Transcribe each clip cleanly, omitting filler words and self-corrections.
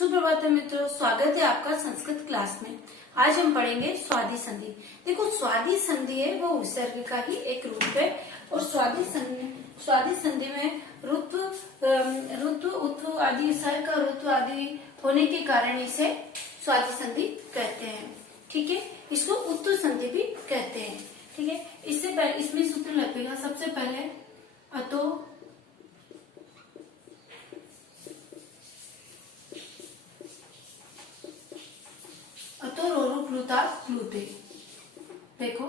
सुप्रभात मित्रों, स्वागत है आपका संस्कृत क्लास में। आज हम पढ़ेंगे स्वादी संधि। देखो, स्वादी संधि है वो विसर्ग का ही एक रूप है और स्वादी संधि में ऋतु उत्व आदि विसर्ग का ऋतु आदि होने के कारण इसे स्वादी संधि कहते हैं। ठीक है, इसको उत्तु संधि भी कहते हैं। ठीक है, इससे पहले इसमें सूत्र लगेगा। सबसे पहले अतो रोरु प्लुता प्लुते। देखो,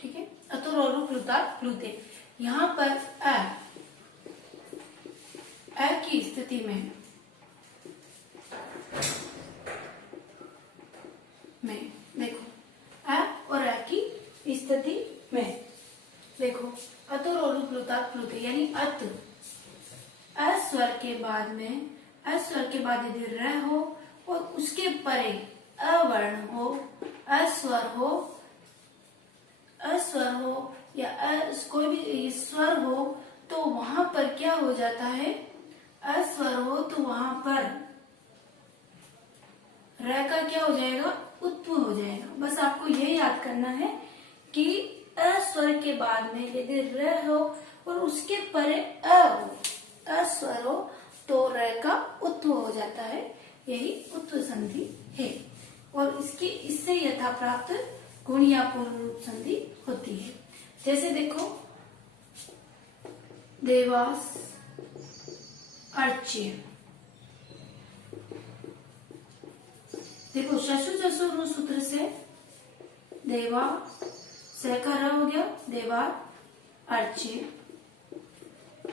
ठीक है, अतो रोरु प्लुता प्लुते। यहाँ पर अ की स्थिति में देखो, अ और अ की स्थिति में देखो, अतो रोरु प्लुता प्लुते यानी अत अ स्वर के बाद में स्वर के बाद यदि र हो और उसके परे अवर्ण हो, अस्वर हो या कोई भी स्वर हो, तो वहां पर क्या हो जाता है? अस्वर हो तो वहां पर र का क्या हो जाएगा? उत्व हो जाएगा। बस आपको ये याद करना है कि अस्वर के बाद में यदि र हो और उसके परे अस्वर हो तो र का उत्व हो जाता है। यही उत्व संधि है और इससे यथा प्राप्त गुण या पूर्ण रूप संधि होती है। जैसे देखो, देवास, अर्च्य। देखो, शशु जसु रु सूत्र से देवा से का र हो गया, देवार, अर्च्य।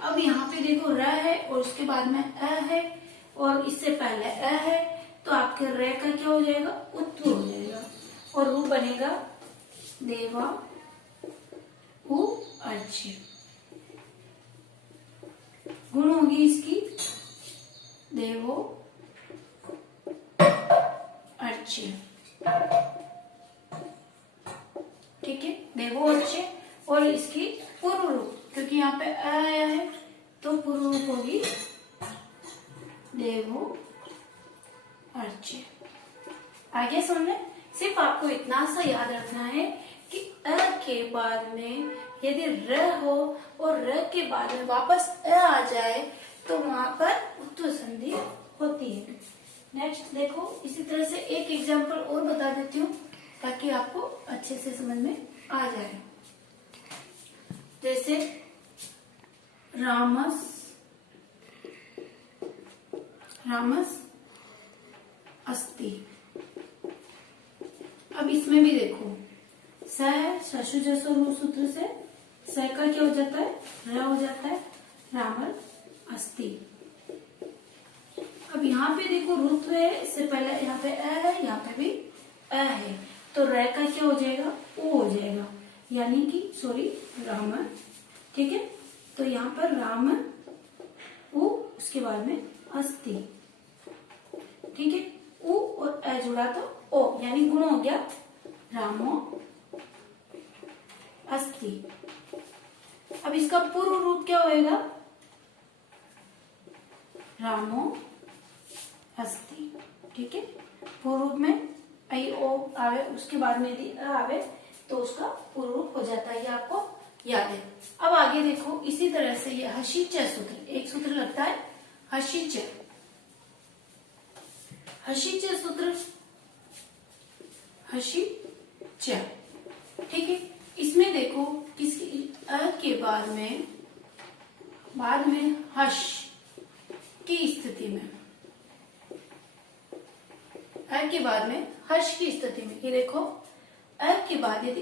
अब यहाँ पे देखो, र है और उसके बाद में अ है और इससे पहले अ है, तो आपके र का क्या हो जाएगा? उत्व हो जाएगा और रू बनेगा देवा उ अर्च्य। गुण होगी इसकी देवो अर्च्य। ठीक है, देवो अर्च्य। और इसकी पूर्व रूप, क्योंकि यहाँ पे अ आया है तो पूर्व रूप होगी देवो अर्च्य। आगे सुनने, सिर्फ आपको इतना सा याद रखना है कि अ के बाद में यदि र हो और र के बाद में वापस अ आ जाए तो वहां पर उत्व संधि होती है। नेक्स्ट देखो, इसी तरह से एक एग्जांपल और बता देती हूँ ताकि आपको अच्छे से समझ में आ जाए। जैसे रामस अस्ति। अब इसमें भी देखो, स है, शशु जसो रु सूत्र से स का क्या हो जाता है? र हो जाता है, रामर अस्ति। अब यहाँ पे देखो, ऋतु है, इससे पहले यहाँ पे अ है, यहाँ पे भी अ है, तो र का क्या हो जाएगा? ओ हो जाएगा, यानी कि रामर। ठीक है, तो यहाँ पर राम उ, उसके बाद में अस्ति। ठीक है, उ और अ जुड़ा तो ओ, यानी गुण हो गया रामो अस्ति। अब इसका पूर्व रूप क्या होएगा? रामो अस्ति। ठीक है, पूर्व रूप में आई ओ आवे, उसके बाद में यदि अ आवे तो उसका पूर्व रूप हो जाता है। ये आपको याद है। अब आगे देखो, इसी तरह से ये हशीच सूत्र, एक सूत्र लगता है हशीच सूत्र, हशीच। ठीक है, इसमें देखो, किसी अ के बाद में हश की स्थिति में, अ के बाद में हर्ष की स्थिति में, ये देखो, अ के बाद यदि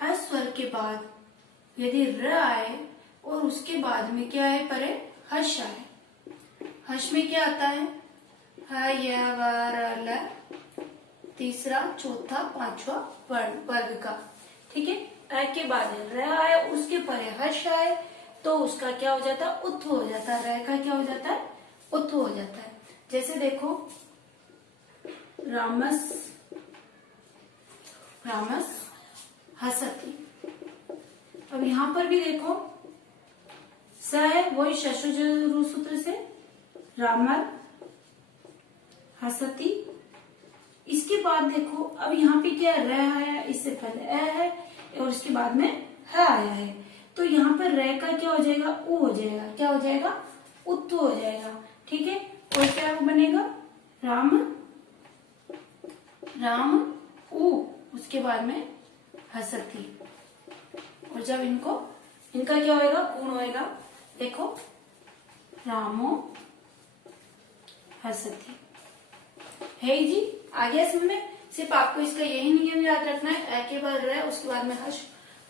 अस्वर के बाद यदि र आए और उसके बाद में क्या है? परे हर्ष आए। हर्ष में क्या आता है? ह, य, व, र, ल, तीसरा, चौथा, पांचवा वर्ग का। ठीक है, अ के बाद र आए, उसके परे हर्ष आए तो उसका क्या हो जाता है? उत्व हो जाता है। र का क्या हो जाता है? उत्व हो जाता है। जैसे देखो, रामस हसती। अब यहाँ पर भी देखो, स है वही षष्वज्र सूत्र से रामर हसती। इसके बाद देखो अब यहाँ पे क्या र आया, इससे पहले अ है और इसके बाद में ह आया है, तो यहाँ पर र का क्या हो जाएगा, उ हो जाएगा। क्या हो जाएगा, उत्तु हो जाएगा। ठीक है, और क्या बनेगा, राम राम उ, उसके बाद में हसती। और जब इनका क्या होएगा, गुण होएगा। देखो रामो हसती है जी। आ गया समझ में। सिर्फ आपको इसका यही नियम याद रखना है, ए के बाद र उसके बाद में हर्ष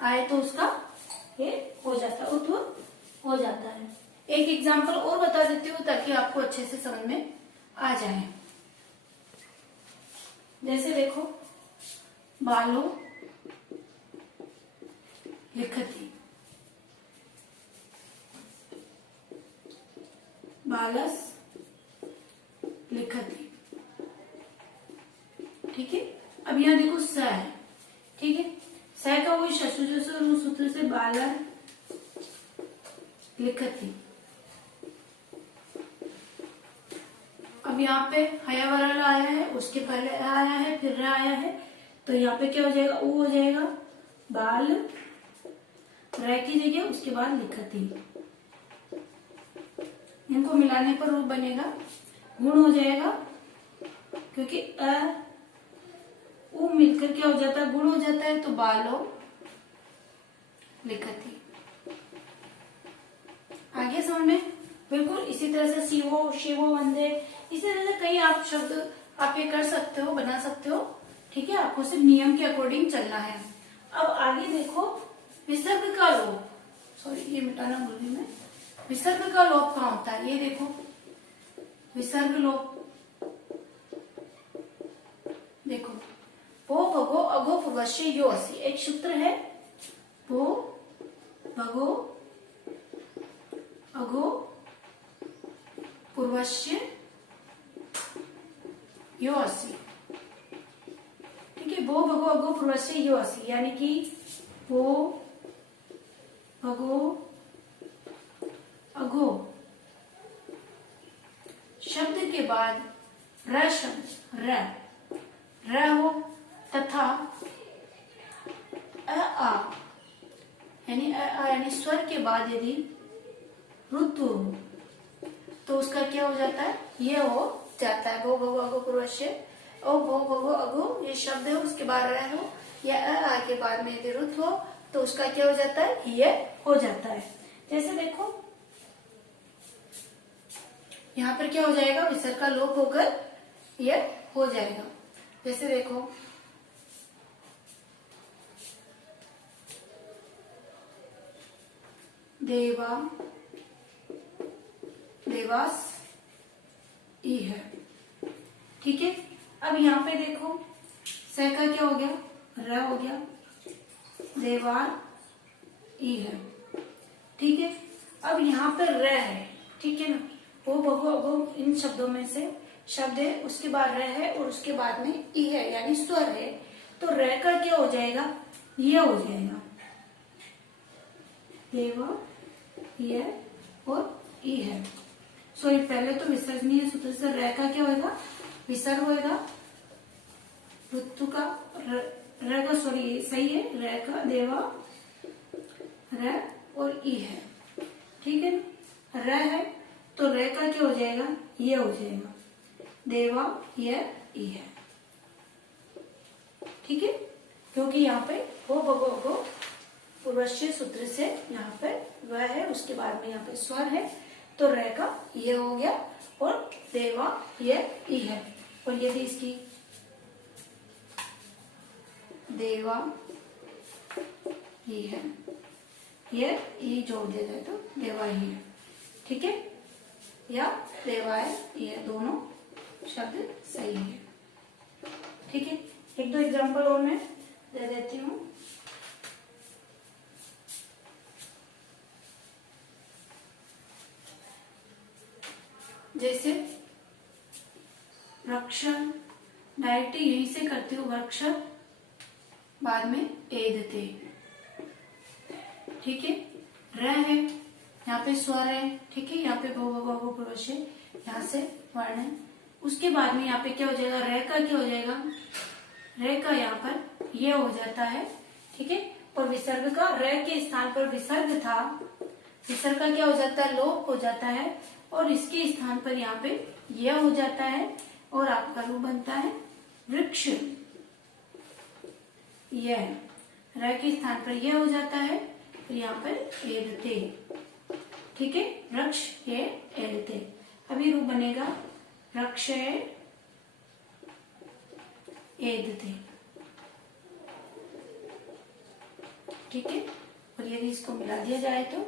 आए तो उसका ये हो जाता है, उत्व हो जाता है। एक एग्जांपल और बता देती हूँ ताकि आपको अच्छे से समझ में आ जाए। जैसे देखो बालो लिखती, बालस लिखती। ठीक है, अब यहाँ देखो स है। ठीक है, स का वही षष्वज्र सूत्र से बालर लिखती। अब यहाँ पे हया वरल आया है, उसके पहले अ आया है, फिर र आया है, तो यहाँ पे क्या हो जाएगा, उ हो जाएगा। बाल र की जगह उसके बाद लिखती, इनको मिलाने पर वो बनेगा, गुण हो जाएगा। क्योंकि अ उ मिलकर क्या हो जाता है, गुण हो जाता है, तो बालो लिखती। आगे समझ में। बिल्कुल इसी तरह से शिवो शिवो वंदे, इसी तरह से कई आप शब्द आप ये कर सकते हो, बना सकते हो। ठीक है, आपको सिर्फ नियम के अकॉर्डिंग चलना है। अब आगे देखो विसर्ग का लोप, सॉरी ये मिटाना भूल गई मैं। विसर्ग का लोप कहाँ होता है, ये देखो विसर्ग लोप। देखो भो भगो अघो पूर्वश्य यो असी, एक सूत्र है, भो भगो अघो पूर्वश्य यो असी। ठीक है, भो भगो अघो पूर्वश्य यो असी, यानी कि भो भगो अघो शब्द के बाद र शब्द र हो तथा अ आ यानी स्वर के बाद यदि रुद्ध हो तो उसका क्या हो जाता है, ये हो जाता है। भो भगो अगो पूर्वश्य, और भो भगो अगो ये शब्द है, उसके बाद र हो या आ के बाद में यदि रुद्ध हो तो उसका क्या हो जाता है, ये हो जाता है। जैसे देखो यहाँ पर क्या हो जाएगा, विसर्ग का लोप होकर ये हो जाएगा। जैसे देखो देवा देवास ई है। ठीक है, अब यहाँ पे देखो स का क्या हो गया, र हो गया, देवार ई है। ठीक है, अब यहाँ पर र है। ठीक है ना, वो भगो अगो इन शब्दों में से शब्द है, उसके बाद र है और उसके बाद में ई है यानी स्वर है, तो र का क्या हो जाएगा, ये हो जाएगा। देवा ये और ई है। सॉरी पहले तो विसर्जनीय सूत्र से र का क्या होगा, विसर्ग होगा, ऋतु का र का, सॉरी सही है, र का देवा र और ई है। ठीक है, र है तो र का क्या हो जाएगा, ये हो जाएगा, देवा ये ई है। ठीक है, क्योंकि यहाँ पे हो भगो गो पूर्वश्य सूत्र से यहाँ पे वह है, उसके बाद में यहाँ पे स्वर है, तो र का ये हो गया और देवा ये ई है। और यदि इसकी देवा ई है, ये ई जोड़ दिया जाए तो देवा ही है। ठीक है, या देवाय ये दोनों शब्द सही है। ठीक है, एक दो एग्जांपल और मैं दे देती हूँ। जैसे वृक्ष, डायरेक्ट यहीं से करती हूँ, वृक्ष बाद में एदते। ठीक है, र है, यहाँ पे स्वर है, ठीक है, यहाँ पे बहु प्रवश्य, यहाँ से वर्ण है। उसके बाद में यहाँ पे क्या हो जाएगा, रे का क्या हो जाएगा, रे का यहाँ पर ये हो जाता है, ठीक है। और विसर्ग का रे के स्थान पर विसर्ग था, विसर्ग का क्या हो जाता है, लोप हो जाता है, और इसके स्थान पर यहाँ पे यह हो जाता है, और आपका रूप बनता है वृक्ष। यह रे के स्थान पर यह हो जाता है, फिर यहाँ पर एदते, ठीक है, वृक्ष ये एदते। अभी रूप बनेगा वृक्ष एदते, ठीक है। और यदि इसको मिला दिया जाए तो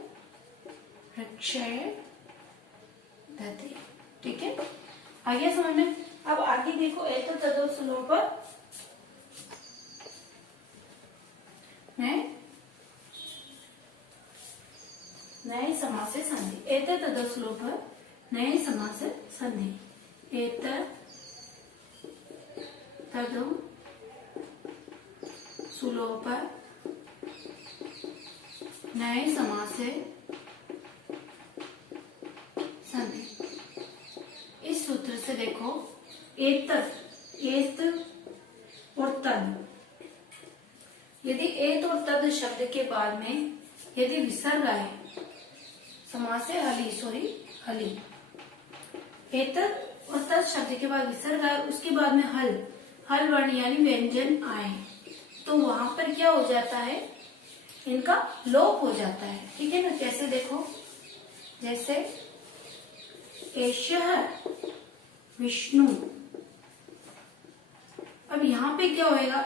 वृक्ष दते, ठीक है। आगे समझ में। अब आगे देखो, एतो तदो सुलोप पर नए समास से संधि, एत तदो सुलोप पर नए समास से संधि, एत तदो सुलोप पर नए समास से संधि। इस सूत्र से देखो, एत और तद, यदि एत और तद शब्द के बाद में यदि विसर्ग आए, समास है हली, एत और तद शब्द के बाद विसर्ग आए, उसके बाद में हल वर्ण यानी व्यंजन आए, तो वहां पर क्या हो जाता है, इनका लोप हो जाता है, ठीक है ना। कैसे देखो, जैसे एषः विष्णु, अब यहाँ पे क्या होएगा,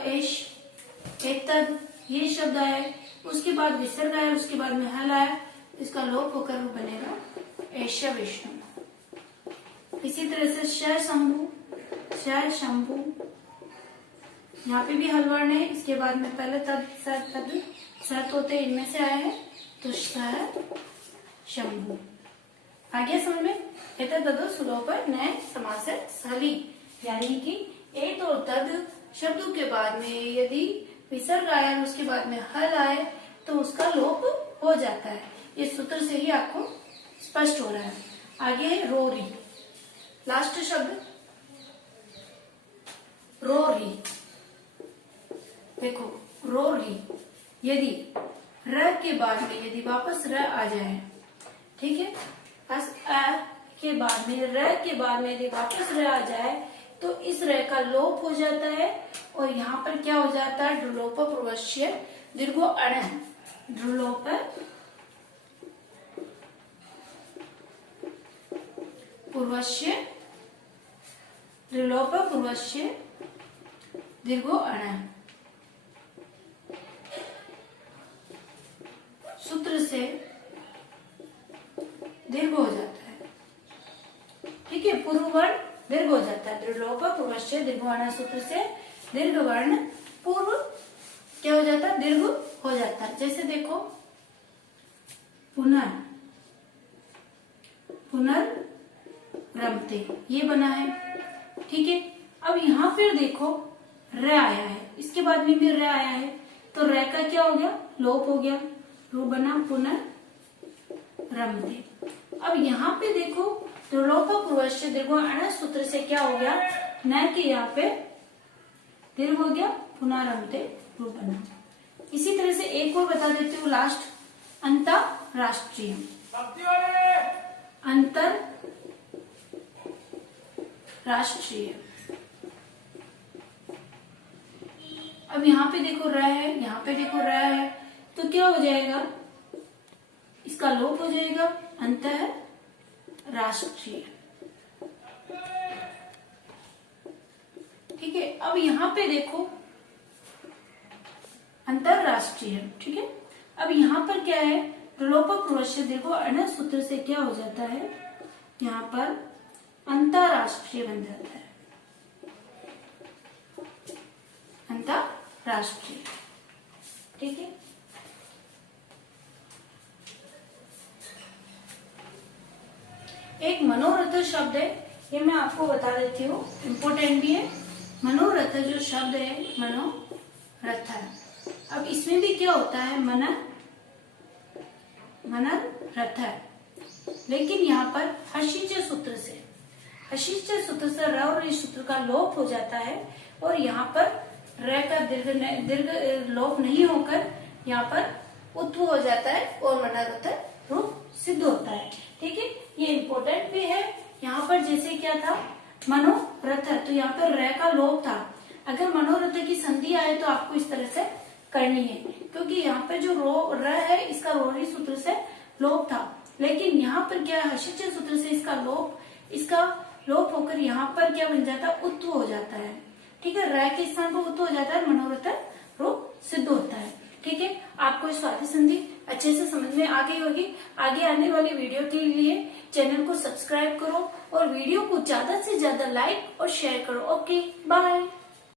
एतद ये शब्द आया, उसके बाद विसर्ग आया, उसके बाद में हल आया, इसका लोप होकर वो बनेगा एष विष्णु। इसी तरह से शंभु, यहाँ पे भी हल वर्ण है, इसके बाद में पहले तद सत होते इनमें से आए हैं, तो शंभु। आगे समझ में। एतद तदो सुलोप पर नए समास हली, यानी कि एत और तद शब्दों के बाद में यदि विसर्ग आया और उसके बाद में हल आए, तो उसका लोप हो जाता है। इस सूत्र से ही आपको स्पष्ट हो रहा है। आगे है रोरी, लास्ट शब्द रोरी। देखो रोरी, यदि र के बाद में यदि वापस र आ जाए, ठीक है, बस अ के बाद में र के बाद में यदि वापस र आ जाए, तो इस र का लोप हो जाता है, और यहाँ पर क्या हो जाता है, ढुलोप पूर्वस्य दीर्घो अण, ढुलोप पूर्वस्य दृलोप पूर्वस्य दीर्घो अण। सूत्र से दीर्घ हो जाता है, ठीक है, पूर्व वर्ण दीर्घ हो जाता है, दृलोप पूर्वस्य दीर्घो अण। सूत्र से दीर्घ वर्ण पूर्व क्या हो जाता है, दीर्घ हो जाता है। जैसे देखो पुनर्रमते, ये बना है, ठीक है। अब यहाँ पर देखो र आया है, इसके बाद में भी र आया है, तो र का क्या हो गया, लोप हो गया, रूप बना पुनर्रमते। अब यहाँ पे देखो त्रिलोप पूर्वस्य दीर्घो अण, सूत्र से क्या हो गया, न के यहाँ पे दीर्घ हो गया, पुनर्रमते रूप बना। इसी तरह से एक और बता देती हूँ लास्ट, अंतरराष्ट्रीय, अंतरराष्ट्रीय। अब यहाँ पे देखो र है, यहाँ पे देखो र है, तो क्या हो जाएगा, इसका लोप हो जाएगा, अंतरराष्ट्रीय, ठीक है। अब यहाँ पे देखो अंतरराष्ट्रीय, ठीक है। अब यहाँ पर क्या है, प्रलोप पूर्वस्य दीर्घो अण, सूत्र से क्या हो जाता है, यहाँ पर अंतरराष्ट्रीय बन जाता है, अंतरराष्ट्रीय, ठीक है। एक मनोरथ शब्द है, ये मैं आपको बता देती हूँ, इम्पोर्टेंट भी है। मनोरथ जो शब्द है, मनोरथ, अब इसमें भी क्या होता है, मनन रथ है। लेकिन यहाँ पर हशीच सूत्र से र और इस सूत्र का लोप हो जाता है और यहाँ पर र का दीर्घ लोप नहीं होकर यहाँ पर उत्व हो जाता है और मनोरथ रूप सिद्ध होता है। ठीक है, ये इम्पोर्टेंट भी है। यहाँ पर जैसे क्या था, मनोरथ, तो यहाँ पर र का लोप था। अगर मनोरथ की संधि आए तो आपको इस तरह से करनी है, क्योंकि यहाँ पर जो र है इसका रोरी सूत्र से लोप था। लेकिन यहाँ पर क्या है, हशीच सूत्र से इसका लोप होकर यहाँ पर क्या बन जाता है, उत्व हो जाता है। ठीक है, र के स्थान पर उत्व हो जाता है, मनोरथ रूप सिद्ध होता है। ठीक है, आपको स्वादी संधि अच्छे से समझ में आ गई होगी। आगे आने वाली वीडियो के लिए चैनल को सब्सक्राइब करो और वीडियो को ज्यादा से ज्यादा लाइक और शेयर करो। Okay, bye.